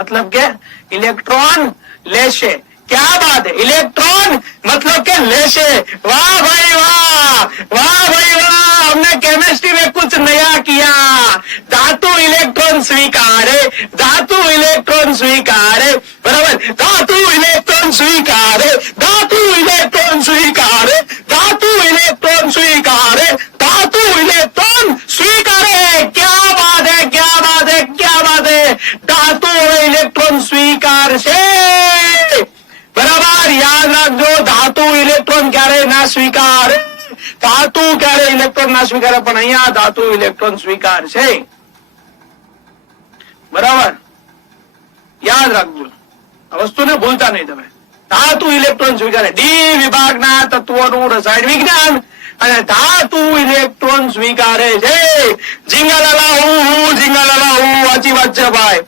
मतलब के इलेक्ट्रॉन लेशे। क्या बात है, इलेक्ट्रॉन मतलब के लेशे। वाह भाई वाह, वाह भाई वाह, हमने केमिस्ट्री में कुछ नया किया। धातु इलेक्ट्रॉन स्वीकारे, धातु इलेक्ट्रॉन स्वीकारे, बराबर, धातु इलेक्ट्रॉन स्वीकारे, धातु इलेक्ट्रॉन स्वीकारे, धातु इलेक्ट्रॉन स्वीकारे, धातु इलेक्ट्रॉन स्वीकारे। क्या बात है, क्या बात है, क्या बात है। धातु और इलेक्ट्रॉन स्वीकार से, बराबर याद રાખજો, धातु इलेक्ट्रॉन क्यारे ना स्वीकार, धातु क्यारे इलेक्ट्रॉन ना स्वीकार, पण અહીંયા धातु इलेक्ट्रॉन स्वीकार છે, बराबर याद રાખજો, આ વસ્તુને ભૂલતા નહીં તમે। धातु इलेक्ट्रॉन स्वीकारे, डी વિભાગના તત્વોનું રસાયણ વિજ્ઞાન અને धातु इलेक्ट्रॉन સ્વીકારે છે। જીંગાલાલા હું, જીંગાલાલા હું, વાંચી વાત છે ભાઈ।